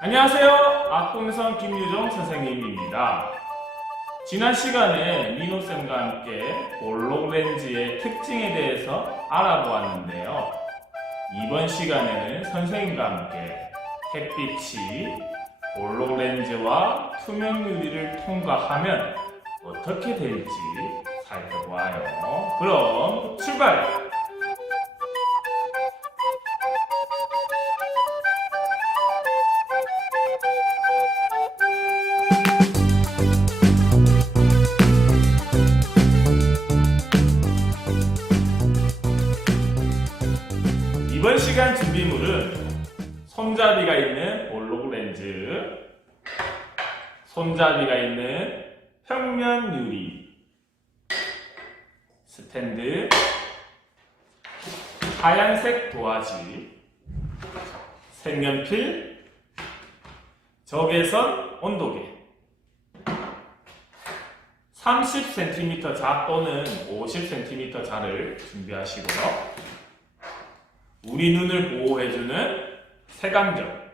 안녕하세요. 악동성 김유정 선생님입니다. 지난 시간에 민호쌤과 함께 볼록 렌즈의 특징에 대해서 알아보았는데요. 이번 시간에는 선생님과 함께 햇빛이 볼록 렌즈와 투명 유리를 통과하면 어떻게 될지 살펴보아요. 그럼 출발! 시간 준비물은 손잡이가 있는 볼록 렌즈, 손잡이가 있는 평면 유리, 스탠드, 하얀색 도화지, 색연필, 적외선 온도계, 30cm 자 또는 50cm 자를 준비하시고요. 우리 눈을 보호해주는 색안경.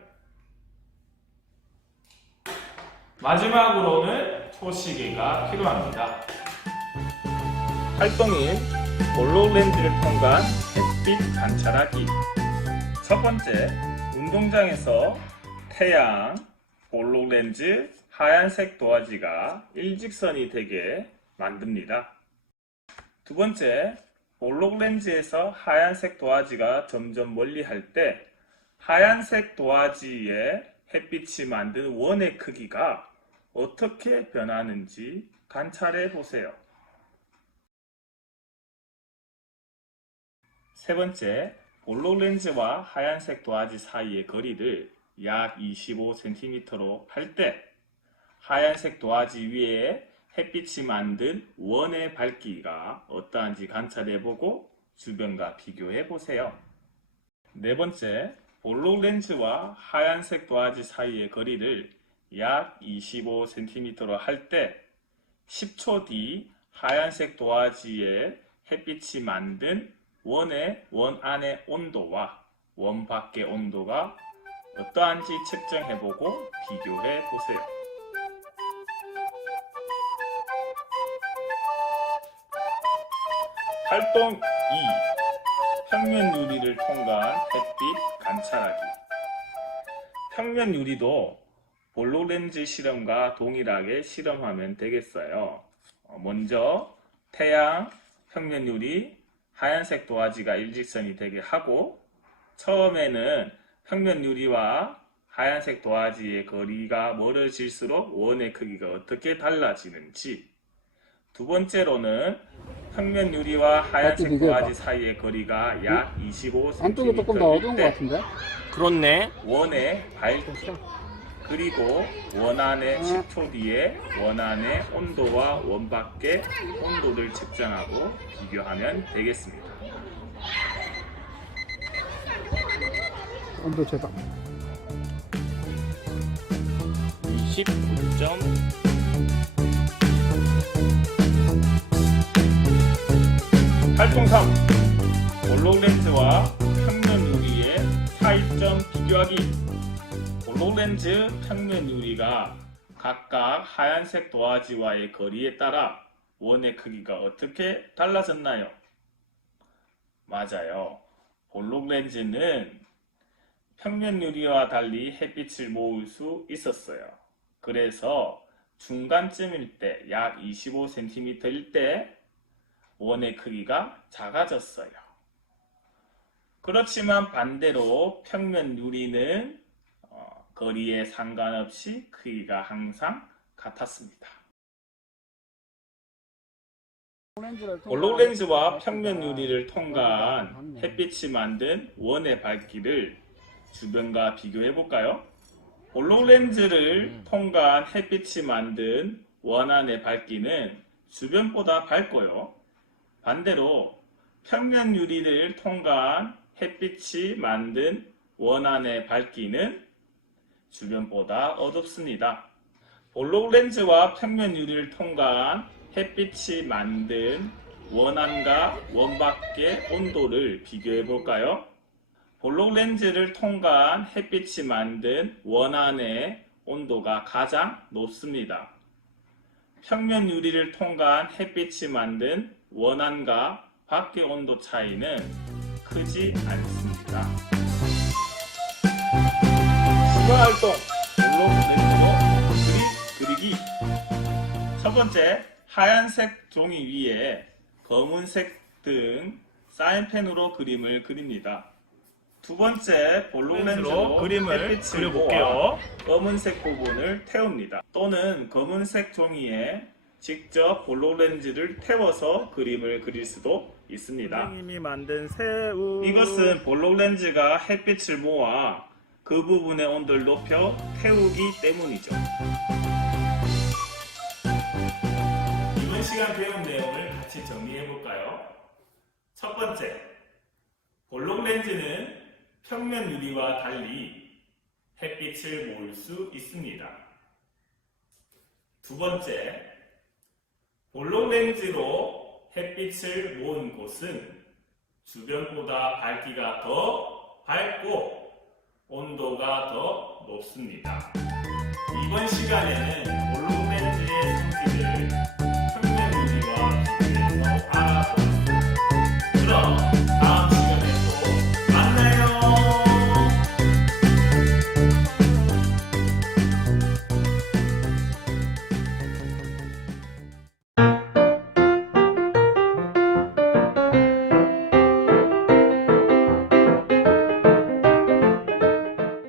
마지막으로는 초시계가 필요합니다. 활동일 볼록 렌즈를 통과한 햇빛 관찰하기. 첫 번째, 운동장에서 태양, 볼록 렌즈, 하얀색 도화지가 일직선이 되게 만듭니다. 두 번째, 볼록 렌즈에서 하얀색 도화지가 점점 멀리 할 때 하얀색 도화지에 햇빛이 만든 원의 크기가 어떻게 변하는지 관찰해 보세요. 세 번째, 볼록 렌즈와 하얀색 도화지 사이의 거리를 약 25cm로 할 때 하얀색 도화지 위에 햇빛이 만든 원의 밝기가 어떠한지 관찰해보고 주변과 비교해보세요. 네 번째, 볼록 렌즈와 하얀색 도화지 사이의 거리를 약 25cm로 할 때 10초 뒤 하얀색 도화지에 햇빛이 만든 원의 원 안의 온도와 원 밖의 온도가 어떠한지 측정해보고 비교해보세요. 활동 2. 평면 유리를 통과한 햇빛 관찰하기. 평면 유리도 볼록 렌즈 실험과 동일하게 실험하면 되겠어요. 어, 먼저 태양, 평면 유리, 하얀색 도화지가 일직선이 되게 하고 처음에는 평면 유리와 하얀색 도화지의 거리가 멀어질수록 원의 크기가 어떻게 달라지는지 두 번째로는 평면 유리와 하얀색 이게 봐. 도화지 사이의 거리가 약 25cm 안쪽이 조금 더 어두운 것 같은데? 그렇네. 원의 밝기 그리고 원 안에 10초 뒤에 원 안의 온도와 원 밖의 온도를 측정하고 비교하면 되겠습니다. 온도 재방. 29점. 활동 3. 볼록 렌즈와 평면 유리의 차이점 비교하기. 볼록 렌즈, 평면 유리가 각각 하얀색 도화지와의 거리에 따라 원의 크기가 어떻게 달라졌나요? 맞아요. 볼록 렌즈는 평면 유리와 달리 햇빛을 모을 수 있었어요. 그래서 중간쯤일 때, 약 25cm일 때 원의 크기가 작아졌어요. 그렇지만 반대로 평면 유리는 어, 거리에 상관없이 크기가 항상 같았습니다. 볼록 렌즈와 평면 유리를 통과한 햇빛이 만든 원의 밝기를 주변과 비교해 볼까요? 볼록 렌즈를 통과한 햇빛이 만든 원 안의 밝기는 주변보다 밝고요. 반대로 평면 유리를 통과한 햇빛이 만든 원 안의 밝기는 주변보다 어둡습니다. 볼록 렌즈와 평면 유리를 통과한 햇빛이 만든 원안과 원 밖의 온도를 비교해 볼까요? 볼록 렌즈를 통과한 햇빛이 만든 원안의 온도가 가장 높습니다. 평면 유리를 통과한 햇빛이 만든 원안과 밖의 온도 차이는 크지 않습니다. 추가 활동 볼록 렌즈로 그림 그리기 첫 번째 하얀색 종이 위에 검은색 등 사인펜으로 그림을 그립니다. 두 번째 볼록 렌즈로 그림을 그려볼게요. 검은색 부분을 태웁니다. 또는 검은색 종이에 직접 볼록 렌즈를 태워서 그림을 그릴 수도 있습니다. 선생님이 만든 새우. 이것은 볼록 렌즈가 햇빛을 모아 그 부분의 온도를 높여 태우기 때문이죠. 이번 시간 배운 내용을 같이 정리해 볼까요? 첫 번째, 볼록 렌즈는 평면 유리와 달리 햇빛을 모을 수 있습니다. 두 번째, 렌즈로 햇빛을 모은 곳은 주변보다 밝기가 더 밝고 온도가 더 높습니다. 이번 시간에는